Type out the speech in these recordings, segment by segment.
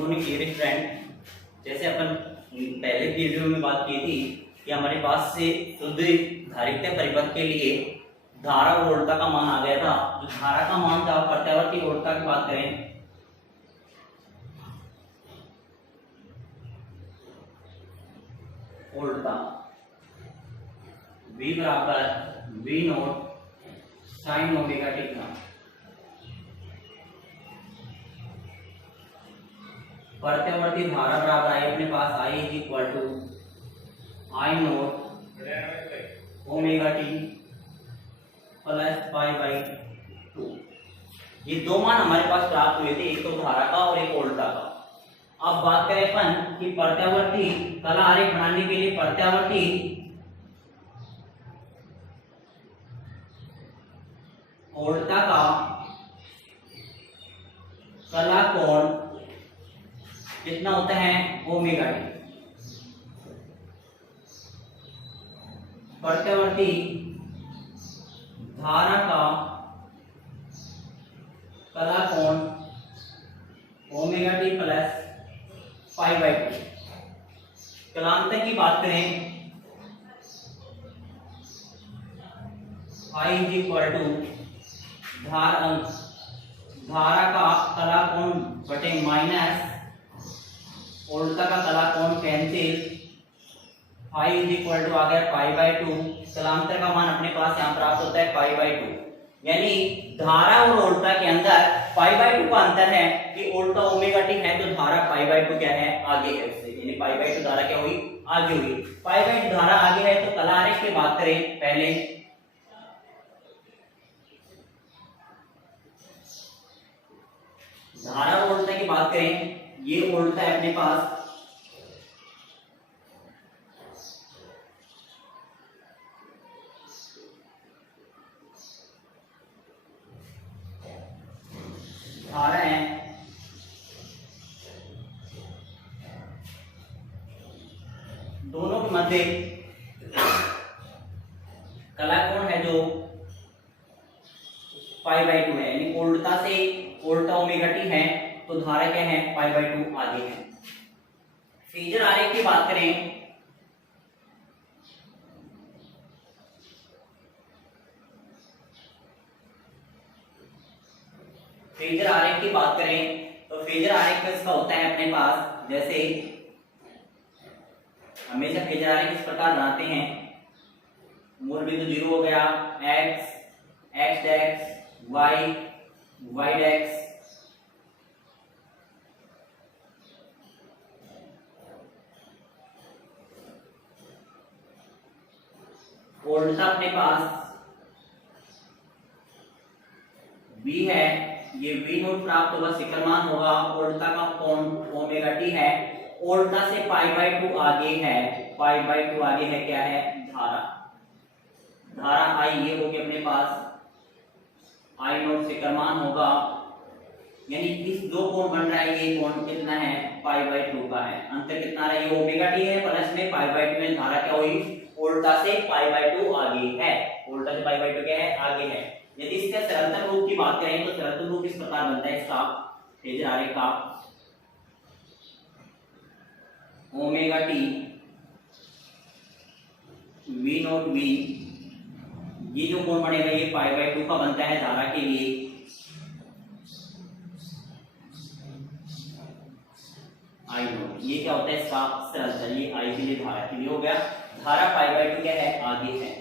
Morning dear friend. जैसे अपन पहले video में बात की थी कि हमारे पास से शुद्ध धारिता परिपथ के लिए धारा और वोल्टता का मान आ गया था। जो धारा का मान था प्रत्यावर्ती वोल्टता की बात करें वोल्टता V बराबर V naught sine omega t था। प्रत्यावर्ती धारा बराबर आई अपने पास I is equal to I naught omega T plus pi by 2। ये दो मान हमारे पास प्राप्त हुए थे, एक तो धारा का और एक वोल्टता का। अब बात करें अपन कि प्रत्यावर्ती कला आरेख बनाने के लिए प्रत्यावर्ती वोल्टता का कला कोण कितना होता है ओमेगा टी। प्रत्यावर्ती धारा का कला कोण omega T plus pi by 2। कलांतर की बात करें I इज इक्वल टू धारा का कला कोण बटे माइनस वोल्टता का कला कोण cancel. I is equal to आ गया पाई बाई 2। कलांतर का मान अपने पास यहाँ प्राप्त होता है पाई बाई 2। यानी धारा और वोल्टता के अंदर पाई बाई 2 का अंतर है कि वोल्टता ओमेगा टी है तो धारा पाई बाई 2 क्या है आगे है उससे। यानी पाई बाई 2 धारा क्या हुई आगे हुई। पाई बाई 2 धारा आगे है तो कला आरेख की बात करें पहले धारा और वोल्टता की बात करें। ये वोल्टता है अपने पास धारा है दोनों के मध्य कला कोण है जो पाई बाई 2 है। यानी वोल्टता से वोल्टा ओमेगा टी है तो धारा क्या है पाई बाई 2 आगे है। फेजर आरेख की बात करें फेजर आरेख की बात करें तो फेजर आरेख किसका होता है अपने पास। जैसे हमेशा फेजर आरेख इस प्रकार बनाते हैं। मूल बिंदु 0 हो गया, x x dash y y dash वोल्टता अपने पास V है। ये V नोट प्राप्त होगा, शिखर मान होगा। वोल्टता का कोण ओमेगा टी है। वोल्टता से पाई बाई 2 आगे है। पाई बाई 2 आगे है क्या है धारा। धारा I ये होगी अपने पास I नोट शिखर मान होगा। यानी इस दो कोण बन रहा है, ये कोण कितना है पाई बाई 2 का है। अंतर कितना रहा है ओमेगा टी है प्लस में पाई बाई 2 में धारा क्या हुई वोल्टता से पाई बाई 2 आगे है। वोल्टता से पाई बाई 2 क्या है आगे है। यदि इसका सरलतम रूप की बात करें तो सरलतम रूप इस प्रकार बनता है इसका फेजर आरेख का omega t V naught V. ये जो कोण बनेगा ये पाई बाई 2 का बनता है धारा के लिए। आई नोट ये क्या होता है इसका सरलतम, ये आई के लिए धारा के लिए हो गया। धारा पाई बाई 2 क्या है आगे है।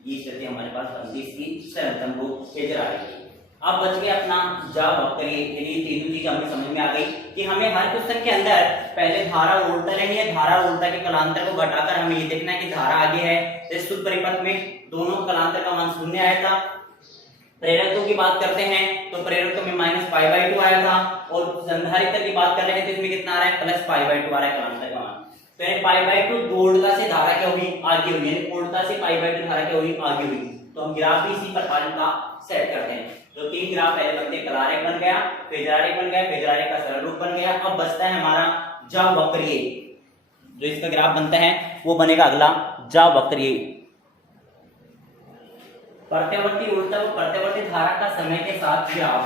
ये स्थिति हमारे पास बनती इसकी सरलतम रूप फेजर आरेख की। अब बच गया अपना जा वक्र। यदि तीनों चीज हमें समझ में आ गई कि हमें हर क्वेश्चन के अंदर पहले धारा वोल्टता लेनी है। धारा वोल्टता के कलांतर को घटाकर हमें ये देखना है कि धारा आगे है। जैसे शुद्ध परिपथ में दोनों कलांतर का मान 0 आया था। प्रेरकत्व की बात करते हैं तो प्रेरकत्व में माइनस पाई बाई 2 आया था। और संधारित्र की बात कर रहे हैं तो इसमें कितना आ रहा है प्लस पाई बाई 2 आ रहा है कलांतर का मान। तो यानी पाई बाई 2 वोल्टता से धारा क्या हुई आगे हुई। यानी वोल्टता से पाई बाई 2 धारा क्या हुई आगे हुई। तो हम ग्राफ भी इसी प्रकार का सेट करते हैं। तो तीन ग्राफ पहले बनते हैं, कला आरेख बन गया, फेजर आरेख बन गया, फेजर आरेख का सरल रूप बन गया। अब बचता है हमारा जा वक्रीय। जो इसका ग्राफ बनता है वो बनेगा अगला जा वक्रीय। प्रत्यवर्ती ऊर्जा व प्रत्यवर्ती धारा का समय के साथ ग्राफ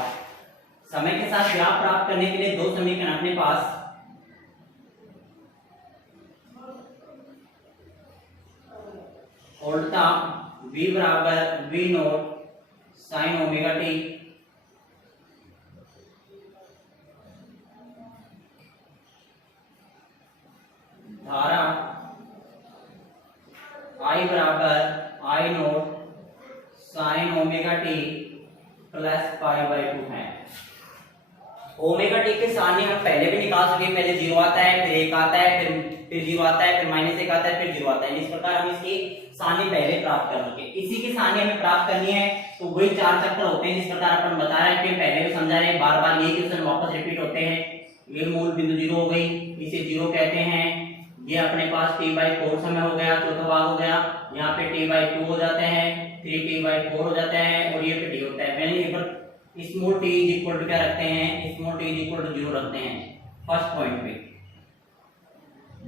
प्राप्त करने के लिए दो समीकरण अपने पास उल्टा v बराबर v nought sine omega T धारा I बराबर I not sine omega T plus pi by 2 है। ओमेगा टी के सामने हम पहले भी निकाल सके, पहले 0 आता है, फिर 1 आता है, फिर 0 आता है, फिर -1 आता है, फिर 0 आता है। इस प्रकार हम इसकी सारणी पहले प्राप्त कर सके। इसी की सारणी हमें प्राप्त करनी है तो वही 4 चक्कर होते हैं जिस प्रकार अपन बता रहे हैं, पहले भी समझा रहे हैं, बार-बार ये क्वेश्चन वापस रिपीट होते हैं। ये मूल बिंदु 0 हो गई, इसे 0 कहते हैं। ये अपने पास t/4 समय हो गया, चौथा भाग हो गया। यहाँ पे t/2 हो जाते हैं, 3t/4 हो जाते हैं और ये पे t होता है। मैंने यहाँ पर small t is equal to क्या रखते हैं, small t is equal to 0 रखते हैं फर्स्ट पॉइंट पे।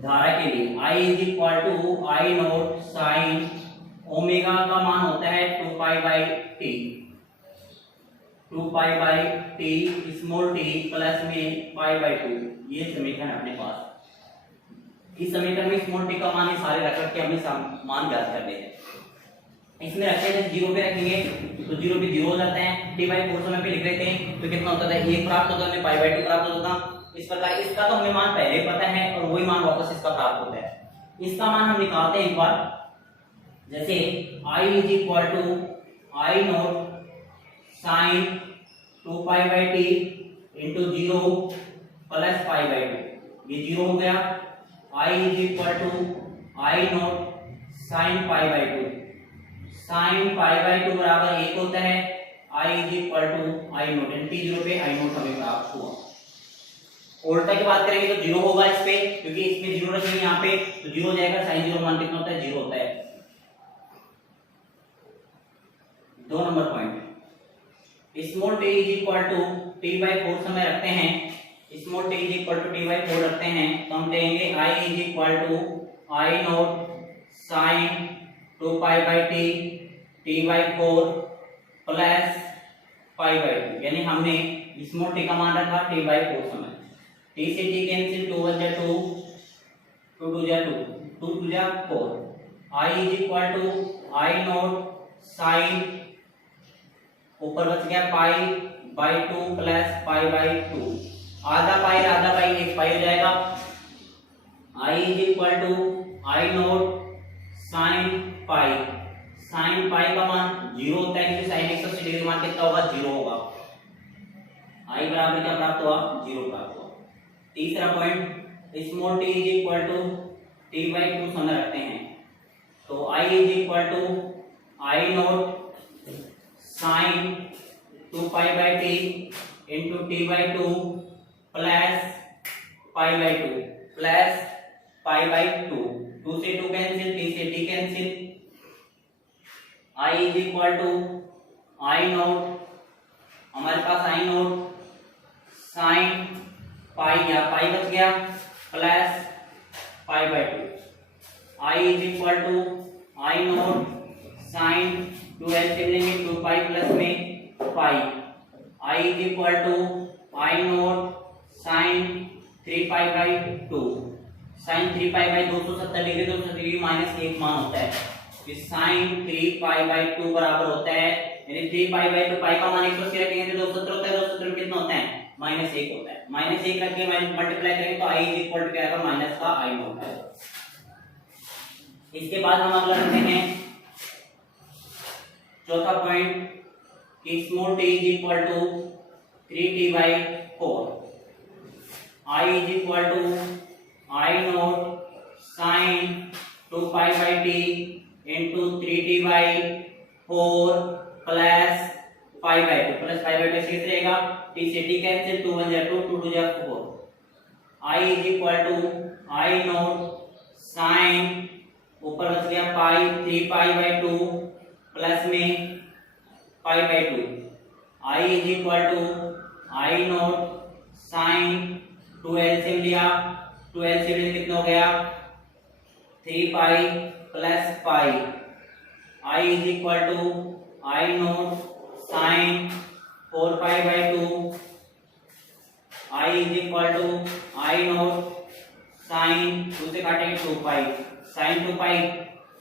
धारा के लिए I is equal to I not sine omega का मान होता है 2π/t, 2π/t small t plus में π/2। ये समीकरण अपने पास, इस समीकरण में स्मॉल t का मान ये सारे रख के हमें मान ज्ञात कर लेते हैं। इसमें रखते हैं 0 पे रखेंगे तो 0 पे 0 हो जाता है। t/4 समय पे लिख लेते हैं तो कितना होता है, 1 प्राप्त होता है, π/2 प्राप्त होता है। इस प्रकार इसका तो हमें मान पहले पता है और वही मान वापस इसका प्राप्त होता है। इसका मान हम निकालते हैं एक बार, जैसे I is equal to I not sine 2π/t into 0 plus π/2। ये 0 हो गया। I is equal to I not sine π/2, sine π/2 बराबर 1 होता है। I is equal to I naught, t0 पे I नॉट हमें प्राप्त हुआ। उल्टा की बात करेंगे तो 0 होगा इस पे, क्योंकि इसमें 0 रखेंगे यहाँ पे तो 0 हो जाएगा। साइन 0 मान कितना होता है, 0 होता है। 2 number point, small t is equal to t/4 समय रखते हैं, small t is equal to t/4 रखते हैं तो हम देंगे I is equal to I not sine 2π/t t/4 plus π/2। यानी हमने स्मॉल t का मान रखा t/4 समय। t से t कैंसिल, 2 1 जा 2, 2 2 जा 2, 2 2 जा 4। I is equal to I not sine, ऊपर बच गया π/2 प्लस π/2। आधा पाई आधा पाई 1 पाई हो जाएगा। I is equal to I not sine pi, sine pi का मान 0 होता है क्योंकि साइन 180 डिग्री मान कितना होगा, 0 होगा। I बराबर क्या प्राप्त हुआ, 0 प्राप्त हुआ। तीसरा point, small t is equal to t/2 समय रखते हैं तो I is equal to I not sine 2π/t into t/2 plus π/2 plus π/2। 2 से 2 कैंसिल, t से t cancel. I is equal to I nought, हमारे पास I नॉट साइन पाई, या pi बच गया, plus π/2। I is equal to I not sine 2l से लेंगे 2π plus में pi. I is equal to I not sine 3π/2, sine 3π/2 270 degree, 270 degree minus 1 मान होता है। तो साइन 3π/2 बराबर होता है, यानी 3π/2 पाई का मान 180 रखेंगे तो 270 होता है। 270 में कितना होता है, -1 होता है। -1 रख के मल्टीप्लाई करेंगे तो I इज इक्वल टू क्या आएगा, माइनस का I होता है। इसके बाद हम अगला रखते हैं चौथा पॉइंट कि small t is equal to 3t/4। I is equal to I not sine 2π/t into 3t/4 plus π/2 plus π/2 शेष रहेगा। t से t कैंसिल, 2 1 जा 2, 2 2 जा 4। I is equal to I not sine, ऊपर बच गया पाई 3π/2 प्लस में π/2। I is equal to I not sine 2l से लिया, 2l से कितना हो गया, 3π plus pi. I is equal to I nought sine 4 pi by 2, I is equal to I nought sine 2 से काटेंगे 2 पाई साइन 2 पाई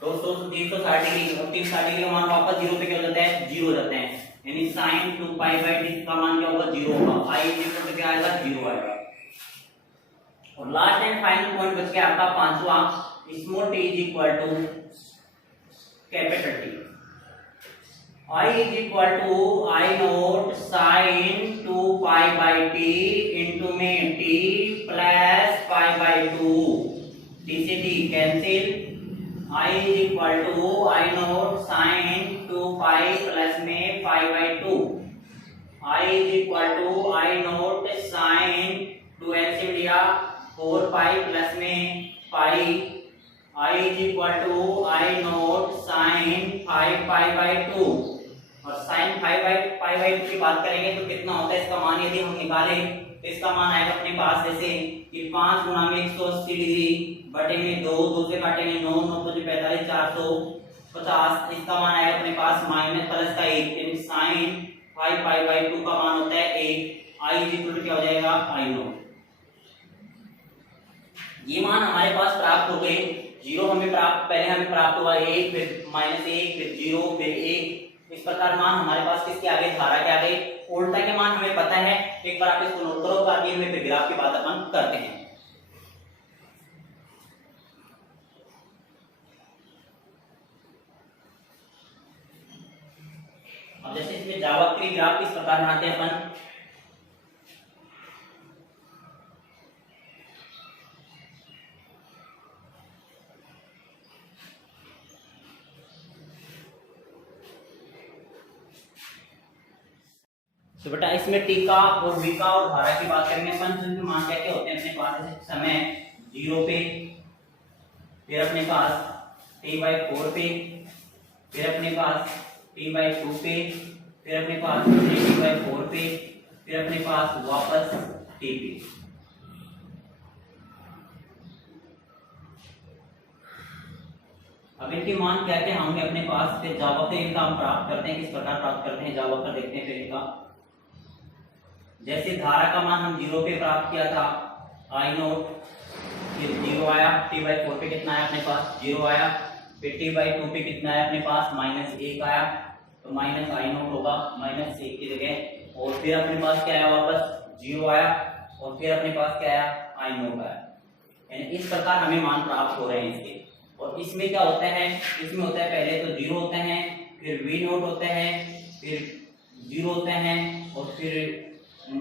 360 degree और 360 डिग्री का मान वापस 0 पे क्या हो जाता है, 0 हो जाते हैं, यानी साइन 2 पाई बाई डी का मान क्या होगा, 0 होगा, आई इज इक्वल टू क्या आएगा, 0 आएगा। और लास्ट एंड फाइनल पॉइंट बच गया आपका पांचवा, small T is equal to capital T, I is equal to I nought sine 2 pi by T into में T plus pi by 2, T से T cancel, I is equal to I nought sine 2 pi plus में pi by 2, I is equal to I nought sine 2 LCM लिया 4 pi plus में pi, I is equal to I nought sine 5 pi by 2, और sign 5 pi by 2 की बात करेंगे तो कितना होता है इसका मान, यदि हम निकालें तो इसका मान आएगा अपने पास जैसे कि 5 गुणा में 180 डिग्री बटे में 2 से काटेंगे 9 9 तो 45 450, इसका मान आएगा अपने पास माइनस प्लस का 1, यानी साइन 5 पाई बाई 2 का मान होता है 1, आई इज इक्वल टू क्या हो जाएगा, आई नोट। ये मान हमारे पास प्राप्त हो गए, 0 हमें प्राप्त, पहले हमें प्राप्त हुआ 1, फिर -1, फिर 0, फिर 1, इस प्रकार मान हमारे पास किसके आगे, धारा के आगे। उल्टा के मान हमें पता है, एक बार आप इसको नोट करो, बाकी हमें फिर ग्राफ की बात अपन करते हैं। अब जैसे इसमें जावक्री ग्राफ किस प्रकार बनाते हैं अपन, तो बेटा इसमें टी का और वी का और धारा की बात करेंगे अपन, तो मान क्या क्या होते हैं अपने पास, समय 0 पे, फिर अपने पास t/4 पे, फिर अपने पास t/2 पे, फिर अपने पास t/4 पे, फिर अपने पास वापस t पे। अब इनके मान क्या क्या होंगे अपने पास, फिर जावा इनका हम प्राप्त करते हैं, किस प्रकार प्राप्त करते हैं जावा देखते हैं फिर इनका। जैसे धारा का मान हम 0 पे प्राप्त किया था, आई नोट, फिर 0 आया, t/4 पे कितना आया अपने पास, 0 आया, फिर t/2 पे कितना आया अपने पास, -1 आया, तो माइनस आई नोट होगा, -1 की जगह, और फिर अपने पास क्या आया वापस 0 आया, और फिर अपने पास क्या आया, आई नोट आया, यानी इस प्रकार हमें मान प्राप्त हो रहे हैं इसके। और इसमें क्या होता है, इसमें होता है पहले तो 0 होते हैं, फिर v नोट होते हैं, फिर 0 होते हैं, और फिर -v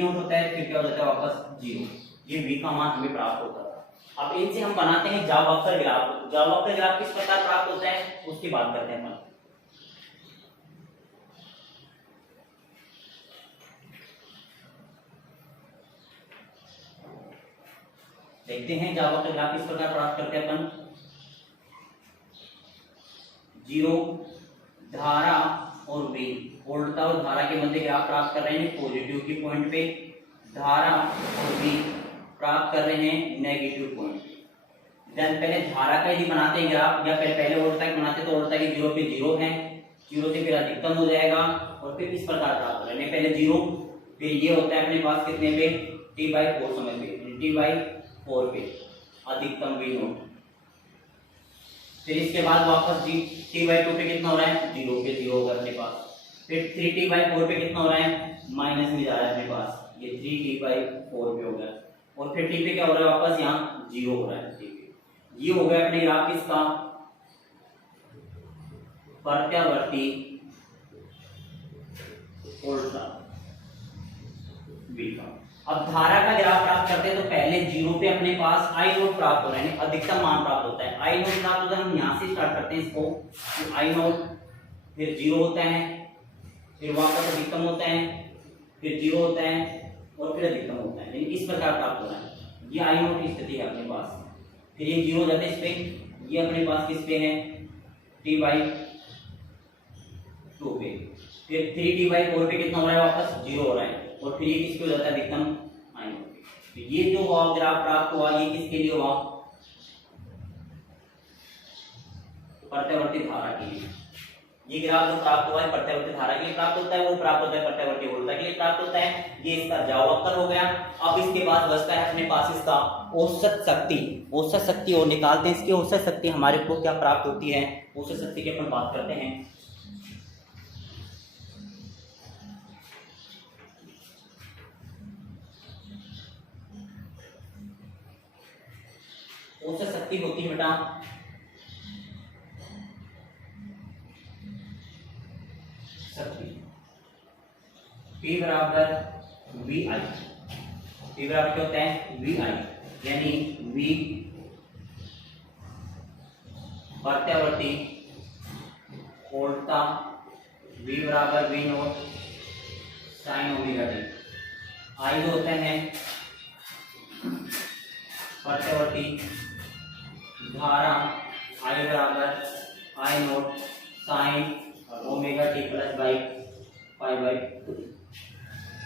नोट होता है, फिर क्या हो जाता है वापस 0, ये v का मान हमें प्राप्त होता है। अब इनसे हम बनाते हैं जावक्र ग्राफ। जावक्र ग्राफ किस प्रकार प्राप्त होता है उसकी बात करते हैं अपन। देखते हैं जावक्र ग्राफ किस प्रकार प्राप्त करते हैं अपन। 0 धारा और v, वोल्टता और धारा के मध्य ग्राफ प्राप्त कर रहे हैं पॉजिटिव की पॉइंट पे, धारा और v प्राप्त कर रहे हैं नेगेटिव पॉइंट। देन पहले धारा का यदि बनाते हैं ग्राफ, या पहले वोल्टता की बनाते तो वोल्टता की 0 पे 0 है, 0 से फिर अधिकतम हो जाएगा, और फिर इस प्रकार प्राप्त कर रहे हैं, पहले 0, फिर ये होता है अपने पास कितने पे, t/4 समय पे, t/4 पे अधिकतम v नोट, फिर इसके बाद वापस t/2 पे कितना हो रहा है, 0 पे 0 होगा अपने पास, फिर 3t/4 पे कितना हो रहा है, माइनस में जा रहा है अपने पास, ये 3t/4 पे हो गया, और फिर t पे क्या हो रहा है वापस यहाँ 0 हो रहा है t पे। ये हो गया अपने ग्राफ किसका, प्रत्यावर्ती उल्टा v का। अब धारा का ग्राफ प्राप्त करते हैं तो पहले 0 पे अपने पास आई नोट प्राप्त हो रहा है, अधिकतम मान प्राप्त होता है। आई नोट प्राप्त होता है, हम यहाँ से स्टार्ट करते हैं इसको, तो आई नोट, फिर 0 होता है, फिर वापस अधिकतम होता है, फिर 0 होता है, और फिर अधिकतम होता है, इस प्रकार प्राप्त हो रहा है। ये आई नोट की स्थिति है अपने पास, फिर ये 0 हो जाता है इस पे, ये अपने पास किस पे है, t/2 पे, फिर 3t/4 पे कितना हो रहा है वापस 0 हो रहा है, और फिर ये किसके हो जाता है अधिकतम आई नोट। तो ये जो ग्राफ प्राप्त हुआ ये किसके लिए हुआ, प्रत्यावर्ती धारा के लिए। ये ग्राफ जो प्राप्त हुआ है प्रत्यावर्ती धारा के लिए प्राप्त होता है, वो प्राप्त होता है प्रत्यावर्ती वोल्टता के लिए प्राप्त होता है। ये इसका जाव अवकल हो गया। अब इसके बाद बचता है अपने पास इसका औसत शक्ति। औसत शक्ति और निकालते हैं। इसकी औसत शक्ति हमारे को क्या प्राप्त होती है, औसत शक्ति की अपन बात करते हैं। औसत शक्ति होती है बेटा शक्ति P बराबर वी आई। P बराबर क्या होता है, वी आई, यानी V प्रत्यावर्ती वोल्टता, V बराबर V nought sine omega T. I जो होता है प्रत्यावर्ती धारा, I बराबर I not sine omega T plus by pi by 2।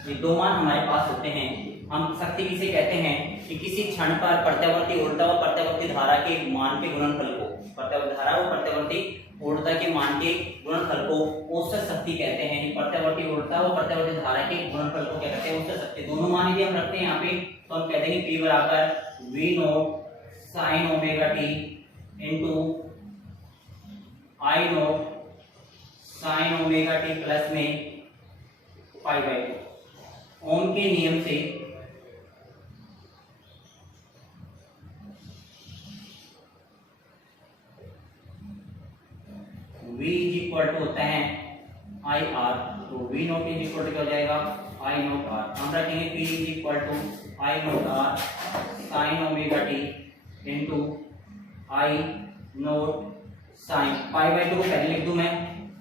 ये दो मान हमारे पास होते हैं। हम शक्ति किसे कहते हैं कि किसी क्षण पर प्रत्यावर्ती वोल्टता व प्रत्यावर्ती धारा के मान के गुणनफल को, प्रत्यावर्ती धारा व प्रत्यावर्ती वोल्टता के मान के गुणनफल को औसत शक्ति कहते हैं। प्रत्यावर्ती वोल्टता व प्रत्यावर्ती धारा के गुणनफल को क्या कहते हैं, औसत शक्ति। दोनों मान यदि हम रखते हैं यहाँ पे तो हम कहते हैं P बराबर V naught sine omega T into I not sine omega T plus में पाई बाई 2। ओम के नियम से V इज इक्वल टू होता है आई आर, तो V nought is equal to क्या हो जाएगा, आई नॉट आर। हम रखेंगे P is equal to I nought R sine omega T into I not sine pi by 2 को पहले लिख दूं मैं,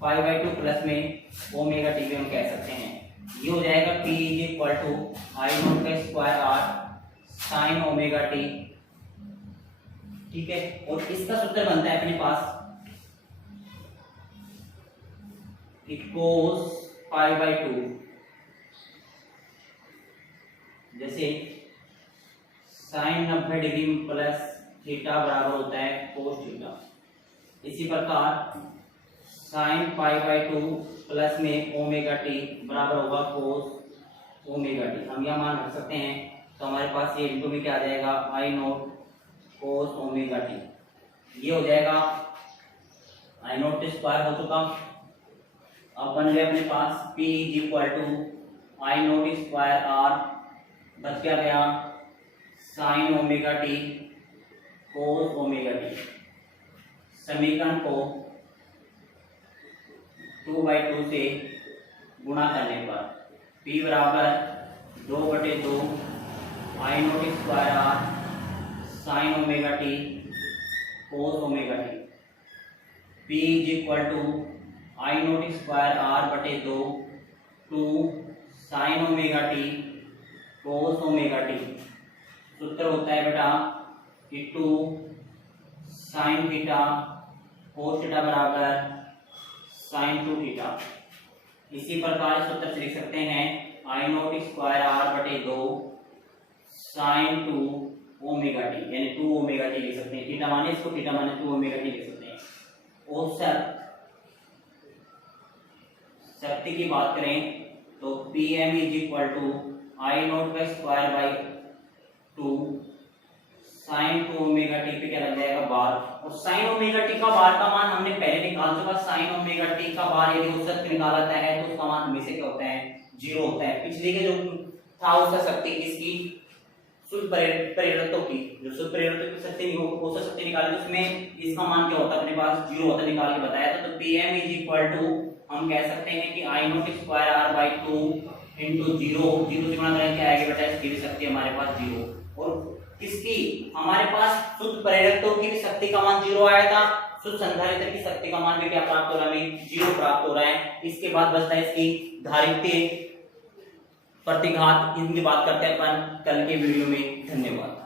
पाई बाई 2 प्लस में ओमेगा टी भी हम कह सकते हैं। ये हो जाएगा P is equal to I nought का square R sine omega T, ठीक है। और इसका सूत्र बनता है अपने पास कोस पाई बाई 2, जैसे साइन 90 डिग्री प्लस थीटा बराबर होता है कोस थीटा। इसी प्रकार साइन पाई बाई 2 प्लस में ओमेगा टी बराबर होगा कोस ओमेगा टी। हम यह मान रख सकते हैं, तो हमारे पास ये इंटू में क्या आ जाएगा, I not cos omega T. ये हो जाएगा आई नॉट स्क्वायर हो चुका। अब बन गया अपने पास P is equal to I not square R, बच क्या गया sine omega T cos omega t. समीकरण को 2/2 से गुणा करने पर P बराबर 2/2 I not square R sine omega T cos omega T. P is equal to I not square R बटे 2 two sine omega T cos omega T. सूत्र होता है बेटा कि 2 साइन थीटा कोस थीटा बराबर साइन 2 थीटा। इसी प्रकार सूत्र से लिख सकते हैं आई नॉट स्क्वायर आर बटे 2 साइन 2 ओमेगा टी, यानी 2 ओमेगा टी लिख सकते हैं। थीटा माने इसको, थीटा माने 2 ओमेगा टी लिख सकते हैं। औसत शक्ति की बात करें तो Pm is equal to I nought का square by 2 sine 2 omega T पे क्या लग जाएगा बार। और साइन ओमेगा टी का बार का मान हमने पहले निकाल चुका। साइन ओमेगा टी का बार यदि औसत निकाला है तो उसका मान हमेशा क्या होता है, 0 होता है। पिछले के जो था औसत शक्ति इसकी शुद्ध प्रेरकत्व की, जो शुद्ध प्रेरकत्व की शक्ति औसत शक्ति निकाली तो उसमें इसका मान क्या होता है अपने पास 0 होता, निकाल के बताया था। तो Pm इज इक्वल टू हम कह सकते हैं कि I not square R by 2 into 0 से गुणा करें क्या आएगा बेटा, इसकी भी शक्ति हमारे पास 0। और किसकी, हमारे पास शुद्ध प्रेरकत्व की भी शक्ति का मान 0 आया था। शुद्ध संधारित्र की शक्ति का मान भी क्या प्राप्त हो रहा है, हमें 0 प्राप्त हो रहा है। इसके बाद बचता है इसकी धारित्य प्रतिघात। इनकी बात करते हैं अपन कल के वीडियो में। धन्यवाद।